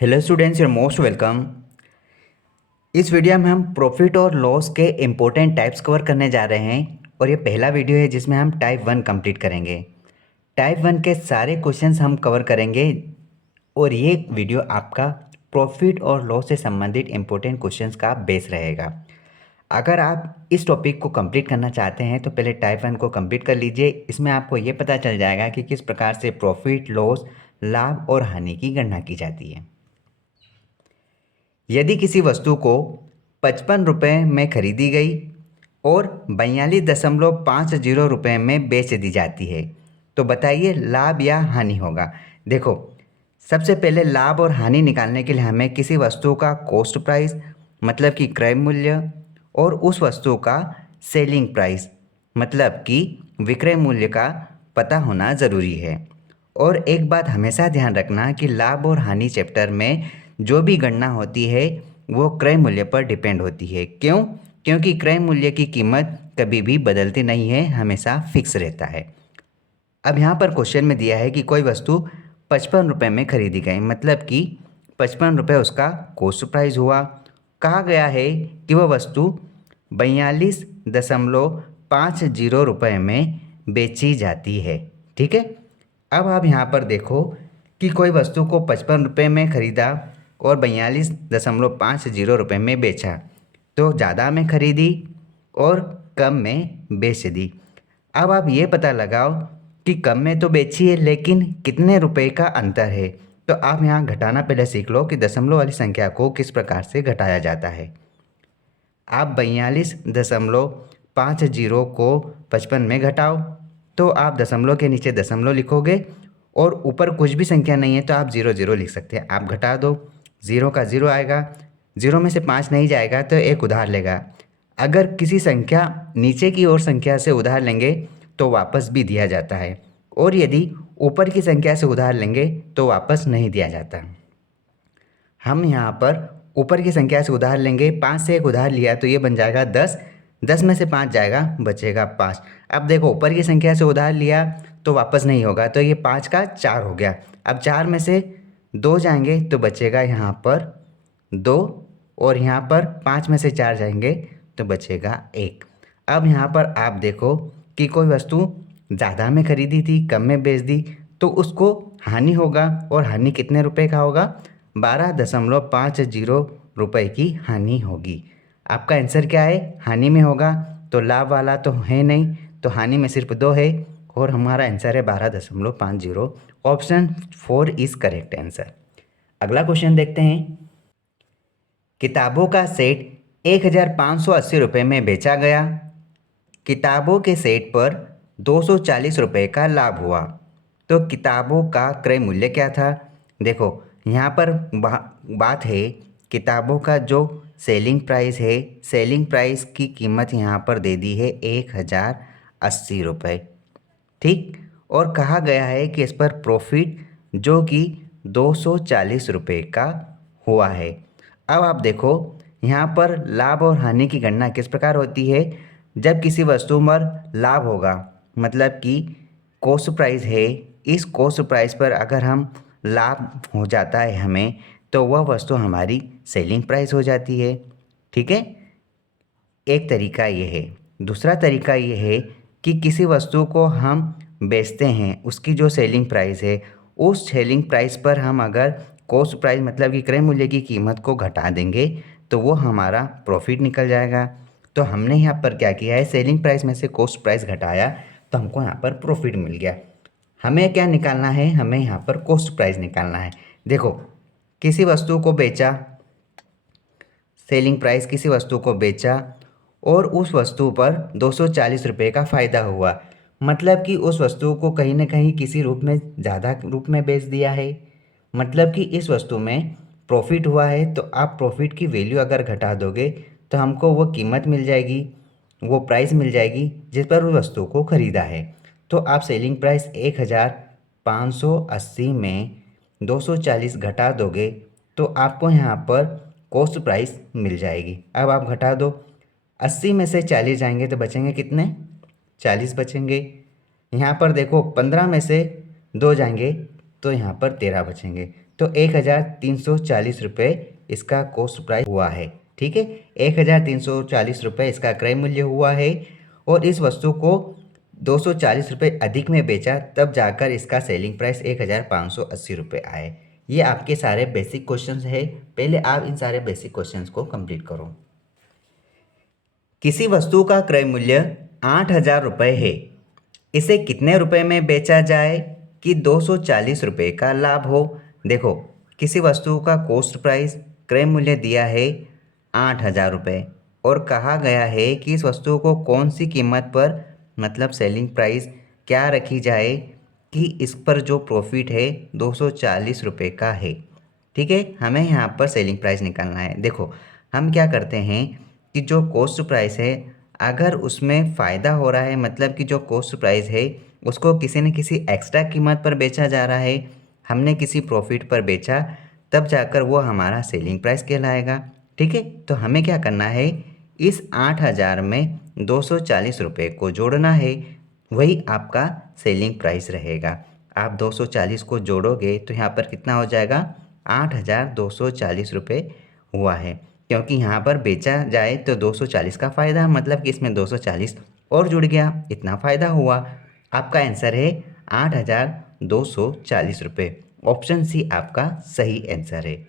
Hello students, you're most welcome. इस video में हम प्रॉफिट और लॉस के इम्पोर्टेंट टाइप्स कवर करने जा रहे हैं और ये पहला वीडियो है जिसमें हम टाइप 1 कंप्लीट करेंगे। टाइप 1 के सारे क्वेश्चंस हम कवर करेंगे और ये वीडियो आपका प्रॉफिट और लॉस से संबंधित इम्पोर्टेंट क्वेश्चंस का बेस रहेगा। अगर आप इस टॉपिक को कंप्लीट करना चाहते हैं तो पहले टाइप 1 को कंप्लीट कर लीजिए। इसमें आपको ये पता चल जाएगा कि किस प्रकार से प्रॉफिट, लॉस, लाभ और हानि की गणना की जाती है। यदि किसी वस्तु को 55 रुपये में खरीदी गई और 42.50 रुपये में बेच दी जाती है तो बताइए लाभ या हानि होगा। देखो, सबसे पहले लाभ और हानि निकालने के लिए हमें किसी वस्तु का कॉस्ट प्राइस मतलब कि क्रय मूल्य और उस वस्तु का सेलिंग प्राइस मतलब कि विक्रय मूल्य का पता होना ज़रूरी है। और एक बात हमेशा ध्यान रखना कि लाभ और हानि चैप्टर में जो भी गणना होती है वो क्रय मूल्य पर डिपेंड होती है। क्यों? क्योंकि क्रय मूल्य की कीमत कभी भी बदलती नहीं है, हमेशा फिक्स रहता है। अब यहाँ पर क्वेश्चन में दिया है कि कोई वस्तु 55 रुपये में खरीदी गई, मतलब कि 55 रुपये उसका कॉस्ट प्राइस हुआ। कहा गया है कि वह वस्तु 42.50 रुपये में बेची जाती है। ठीक है। अब आप यहाँ पर देखो कि कोई वस्तु को 55 रुपये में खरीदा और 42.50 रुपये में बेचा, तो ज़्यादा में खरीदी और कम में बेच दी। अब आप ये पता लगाओ कि कम में तो बेची है लेकिन कितने रुपए का अंतर है। तो आप यहाँ घटाना पहले सीख लो कि दशमलव वाली संख्या को किस प्रकार से घटाया जाता है। आप 42.50 को 55 में घटाओ तो आप दशमलव के नीचे दशमलव लिखोगे और ऊपर कुछ भी संख्या नहीं है तो आप 0 0 लिख सकते हैं। आप घटा दो, 0 का 0 आएगा, 0 में से 5 नहीं जाएगा तो एक उधार लेगा। अगर किसी संख्या नीचे की ओर संख्या से उधार लेंगे तो वापस भी दिया जाता है और यदि ऊपर की संख्या से उधार लेंगे तो वापस नहीं दिया जाता। हम यहाँ पर ऊपर की संख्या से उधार लेंगे, 5 से एक उधार लिया तो ये बन जाएगा 10, 10 में से 5 जाएगा, बचेगा 5। अब देखो, ऊपर की संख्या से उधार लिया तो वापस नहीं होगा तो ये 5 का 4 हो गया। अब 4 में से 2 जाएंगे तो बचेगा यहाँ पर 2 और यहाँ पर 5 में से 4 जाएंगे तो बचेगा 1। अब यहाँ पर आप देखो कि कोई वस्तु ज़्यादा में खरीदी थी, कम में बेच दी तो उसको हानि होगा और हानि कितने रुपए का होगा? 12.50 रुपये की हानि होगी। आपका आंसर क्या है? हानि में होगा। तो लाभ वाला तो है नहीं, तो हानि में सिर्फ 2 है और हमारा आंसर है 12.50। Option 4 is correct answer. अगला क्वेश्चन देखते हैं। किताबों का सेट 1580 रुपये में बेचा गया। किताबों के सेट पर 240 रुपये का लाभ हुआ, तो किताबों का क्रय मूल्य क्या था? देखो, यहाँ पर बात है किताबों का जो सेलिंग प्राइस है, सेलिंग प्राइस की कीमत यहाँ पर दे दी है 1080 रुपये। ठीक। और कहा गया है कि इस पर प्रॉफिट जो कि 240 रुपये का हुआ है। अब आप देखो यहाँ पर लाभ और हानि की गणना किस प्रकार होती है। जब किसी वस्तु पर लाभ होगा मतलब कि कॉस्ट प्राइस है, इस कॉस्ट प्राइस पर अगर हम लाभ हो जाता है हमें तो वह वस्तु हमारी सेलिंग प्राइस हो जाती है। ठीक है। एक तरीका ये है। दूसरा तरीका ये है कि किसी वस्तु को हम बेचते हैं, उसकी जो सेलिंग प्राइस है उस सेलिंग प्राइस पर हम अगर कॉस्ट प्राइस मतलब कि क्रय मूल्य की कीमत को घटा देंगे तो वो हमारा प्रॉफिट निकल जाएगा। तो हमने यहाँ पर क्या किया है, सेलिंग प्राइस में से कॉस्ट प्राइस घटाया तो हमको यहाँ पर प्रॉफिट मिल गया। हमें क्या निकालना है? हमें यहाँ पर कॉस्ट प्राइस निकालना है। देखो, किसी वस्तु को बेचा, सेलिंग प्राइस किसी वस्तु को बेचा और उस वस्तु पर 240 रुपये का फ़ायदा हुआ, मतलब कि उस वस्तु को कहीं ना कहीं किसी रूप में ज़्यादा रूप में बेच दिया है, मतलब कि इस वस्तु में प्रॉफिट हुआ है। तो आप प्रॉफिट की वैल्यू अगर घटा दोगे तो हमको वो कीमत मिल जाएगी, वो प्राइस मिल जाएगी जिस पर उस वस्तु को ख़रीदा है। तो आप सेलिंग प्राइस 1580 में 240 घटा दोगे तो आपको यहाँ पर कॉस्ट प्राइस मिल जाएगी। अब आप घटा दो, 80 में से 40 जाएंगे तो बचेंगे कितने? 40 बचेंगे। यहाँ पर देखो 15 में से 2 जाएंगे तो यहाँ पर 13 बचेंगे। तो 1340 रुपये इसका कॉस्ट प्राइस हुआ है। ठीक है, 1340 रुपये इसका क्रय मूल्य हुआ है और इस वस्तु को 240 रुपये अधिक में बेचा, तब जाकर इसका सेलिंग प्राइस 1580 रुपये आए। ये आपके सारे बेसिक क्वेश्चंस है। पहले आप इन सारे बेसिक क्वेश्चंस को कंप्लीट करो। किसी वस्तु का क्रय मूल्य 8000 रुपये है, इसे कितने रुपए में बेचा जाए कि 240 रुपये का लाभ हो। देखो, किसी वस्तु का कॉस्ट प्राइस क्रय मूल्य दिया है 8000 रुपये और कहा गया है कि इस वस्तु को कौन सी कीमत पर, मतलब सेलिंग प्राइस क्या रखी जाए कि इस पर जो प्रॉफिट है 240 रुपये का है। ठीक है, हमें यहाँ पर सेलिंग प्राइस निकालना है। देखो, हम क्या करते हैं कि जो कॉस्ट प्राइस है, अगर उसमें फ़ायदा हो रहा है, मतलब कि जो कॉस्ट प्राइस है उसको किसी न किसी एक्स्ट्रा कीमत पर बेचा जा रहा है, हमने किसी प्रॉफिट पर बेचा, तब जाकर वो हमारा सेलिंग प्राइस कहलाएगा। ठीक है, तो हमें क्या करना है, इस 8000 में 240 रुपये को जोड़ना है, वही आपका सेलिंग प्राइस रहेगा। आप 240 को जोड़ोगे तो यहाँ पर कितना हो जाएगा, 8240 रुपये हुआ है। क्योंकि यहाँ पर बेचा जाए तो 240 का फ़ायदा, मतलब कि इसमें 240 और जुड़ गया, इतना फ़ायदा हुआ। आपका आंसर है 8240 रुपये। ऑप्शन सी आपका सही आंसर है।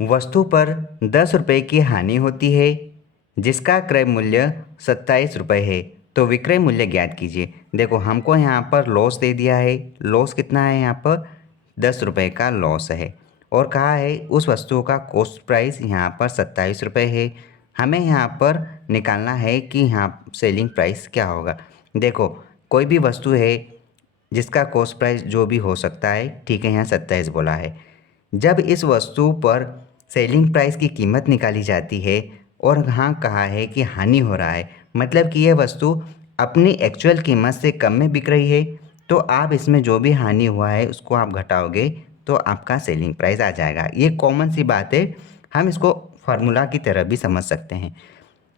वस्तु पर 10 रुपये की हानि होती है जिसका क्रय मूल्य 27 रुपये है, तो विक्रय मूल्य ज्ञात कीजिए। देखो, हमको यहाँ पर लॉस दे दिया है। लॉस कितना है, यहाँ पर 10 रुपये का लॉस है और कहा है उस वस्तु का कॉस्ट प्राइस यहाँ पर 27 रुपये है। हमें यहाँ पर निकालना है कि यहाँ सेलिंग प्राइस क्या होगा। देखो, कोई भी वस्तु है जिसका कॉस्ट प्राइस जो भी हो सकता है, ठीक है, यहाँ 27 बोला है। जब इस वस्तु पर सेलिंग प्राइस की कीमत निकाली जाती है और यहाँ कहा है कि हानि हो रहा है, मतलब कि यह वस्तु अपनी एक्चुअल कीमत से कम में बिक रही है, तो आप इसमें जो भी हानि हुआ है उसको आप घटाओगे तो आपका सेलिंग प्राइस आ जाएगा। ये कॉमन सी बात है, हम इसको फार्मूला की तरह भी समझ सकते हैं।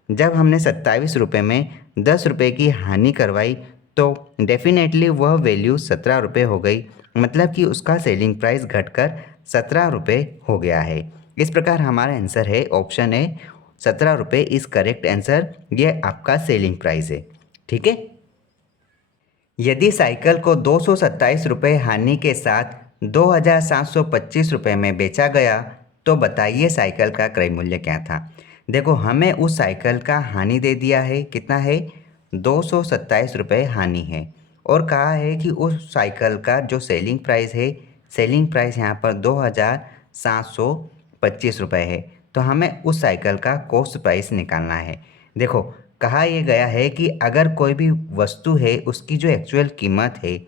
जब हमने 27 रुपये में 10 रुपये की हानि करवाई तो डेफिनेटली वह वैल्यू 17 रुपये हो गई, मतलब कि उसका सेलिंग प्राइस घटकर 17 रुपये हो गया है। इस प्रकार हमारा आंसर है ऑप्शन है 17 रुपये इज़ करेक्ट आंसर। ये आपका सेलिंग प्राइस है। ठीक है, यदि साइकिल को 227 रुपये हानि के साथ 2725 रुपये में बेचा गया तो बताइए साइकिल का क्रय मूल्य क्या था। देखो, हमें उस साइकिल का हानि दे दिया है, कितना है, 227 रुपये हानि है और कहा है कि उस साइकिल का जो सेलिंग प्राइस है, सेलिंग प्राइस यहाँ पर 2725 रुपये है। तो हमें उस साइकिल का कॉस्ट प्राइस निकालना है। देखो, कहा यह गया है कि अगर कोई भी वस्तु है उसकी जो एक्चुअल कीमत है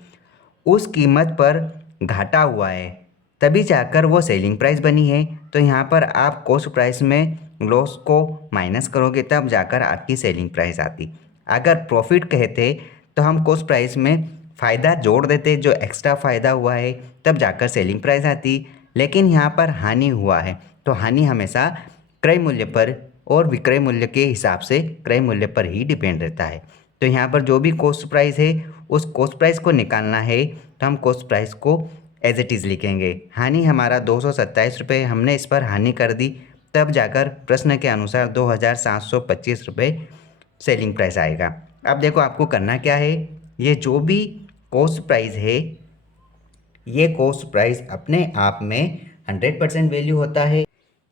उस कीमत पर घाटा हुआ है, तभी जाकर वो सेलिंग प्राइस बनी है। तो यहाँ पर आप कॉस्ट प्राइस में लॉस को माइनस करोगे तब जाकर आपकी सेलिंग प्राइस आती। अगर प्रॉफिट कहते तो हम कॉस्ट प्राइस में फ़ायदा जोड़ देते, जो एक्स्ट्रा फ़ायदा हुआ है, तब जाकर सेलिंग प्राइस आती। लेकिन यहाँ पर हानि हुआ है तो हानि हमेशा क्रय मूल्य पर और विक्रय मूल्य के हिसाब से क्रय मूल्य पर ही डिपेंड रहता है। तो यहाँ पर जो भी कॉस्ट प्राइस है उस कॉस्ट प्राइस को निकालना है, तो हम कॉस्ट प्राइस को एज इट इज़ लिखेंगे। हानि हमारा 227 रुपये, हमने इस पर हानि कर दी, तब जाकर प्रश्न के अनुसार 2725 रुपये सेलिंग प्राइस आएगा। अब देखो, आपको करना क्या है, ये जो भी कॉस्ट प्राइस है, ये कॉस्ट प्राइस अपने आप में 100% वैल्यू होता है।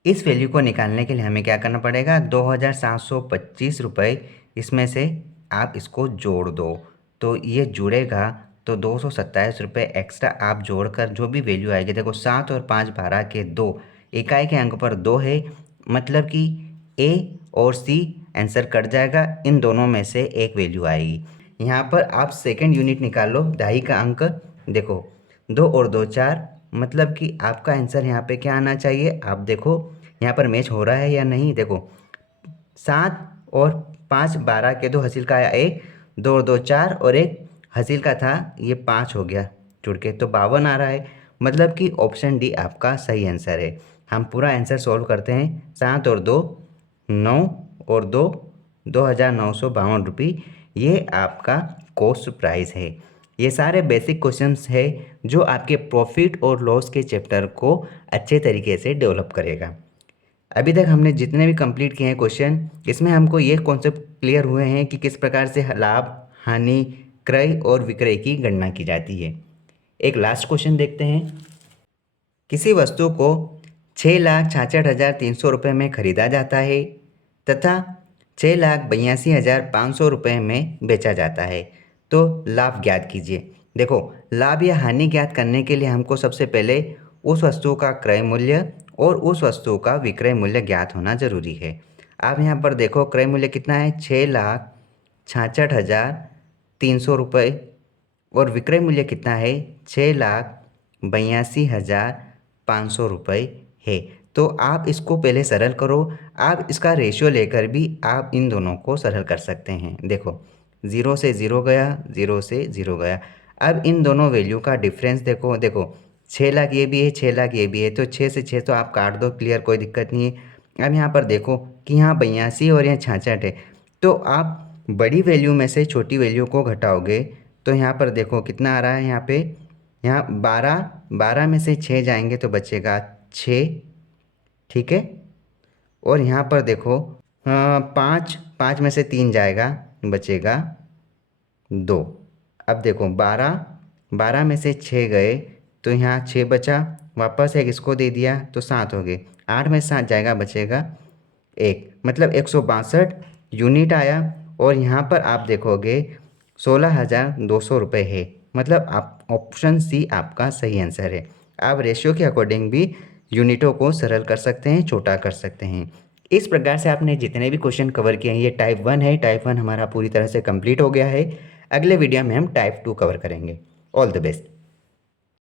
इस वैल्यू को निकालने के लिए हमें क्या करना पड़ेगा, 2725 रुपये, इसमें से आप इसको जोड़ दो तो ये जुड़ेगा, तो 227 रुपये एक्स्ट्रा आप जोड़कर जो भी वैल्यू आएगी, देखो 7 और 5 12 के 2, इकाई के अंक पर 2 है, मतलब कि ए और सी आंसर कट जाएगा, इन दोनों में से एक वैल्यू आएगी। यहाँ पर आप सेकंड यूनिट निकाल लो, दहाई का अंक, देखो 2 और 2 4, मतलब कि आपका आंसर यहाँ पे क्या आना चाहिए। आप देखो यहाँ पर मैच हो रहा है या नहीं। देखो, 7 और 5 12 के 2 हासिल का आया 1, 2 और 2 4 और 1 हासिल का था, ये 5 हो गया जुड़ के, तो 52 आ रहा है, मतलब कि ऑप्शन डी आपका सही आंसर है। हम पूरा आंसर सॉल्व करते हैं। 7 और 2 9 और 2 2952 रुपये, ये आपका कॉस्ट प्राइस है। ये सारे बेसिक क्वेश्चंस है जो आपके प्रॉफिट और लॉस के चैप्टर को अच्छे तरीके से डेवलप करेगा। अभी तक हमने जितने भी कंप्लीट किए हैं क्वेश्चन, इसमें हमको ये कॉन्सेप्ट क्लियर हुए हैं कि किस प्रकार से लाभ, हानि, क्रय और विक्रय की गणना की जाती है। एक लास्ट क्वेश्चन देखते हैं। किसी वस्तु को 6,66,300 रुपये में खरीदा जाता है तथा 6,82,500 रुपये में बेचा जाता है, तो लाभ ज्ञात कीजिए। देखो, लाभ या हानि ज्ञात करने के लिए हमको सबसे पहले उस वस्तु का क्रय मूल्य और उस वस्तु का विक्रय मूल्य ज्ञात होना जरूरी है। आप यहाँ पर देखो, क्रय मूल्य कितना है, 6,66,300 रुपये और विक्रय मूल्य कितना है, 6,82,500 रुपये है। तो आप इसको पहले सरल करो। आप इसका रेशियो लेकर भी आप इन दोनों को सरल कर सकते हैं। देखो, 0 से 0 गया, 0 से 0 गया। अब इन दोनों वैल्यू का डिफरेंस देखो। देखो, 6 लाख ये भी है, 6 लाख ये भी है, तो 6 से 6 तो आप काट दो, क्लियर, कोई दिक्कत नहीं है। अब यहाँ पर देखो कि यहाँ 82 और यहाँ 66 है, तो आप बड़ी वैल्यू में से छोटी वैल्यू को घटाओगे तो यहाँ पर देखो कितना आ रहा है। यहाँ पे यहाँ 12 में से 6 जाएंगे तो बचेगा 6, ठीक है। और यहाँ पर देखो 5 में से 3 जाएगा, बचेगा 2। अब देखो 12 में से 6 गए तो यहाँ 6 बचा, वापस एक इसको दे दिया तो 7 हो गए। 8 में से 7 जाएगा, बचेगा 1, मतलब 162 यूनिट आया। और यहाँ पर आप देखोगे 16,200 रुपये है, मतलब आप ऑप्शन सी आपका सही आंसर है। आप रेशियो के अकॉर्डिंग भी यूनिटों को सरल कर सकते हैं, छोटा कर सकते हैं। इस प्रकार से आपने जितने भी क्वेश्चन कवर किए हैं, ये टाइप 1 है। टाइप 1 हमारा पूरी तरह से कंप्लीट हो गया है। अगले वीडियो में हम टाइप 2 कवर करेंगे। All the best.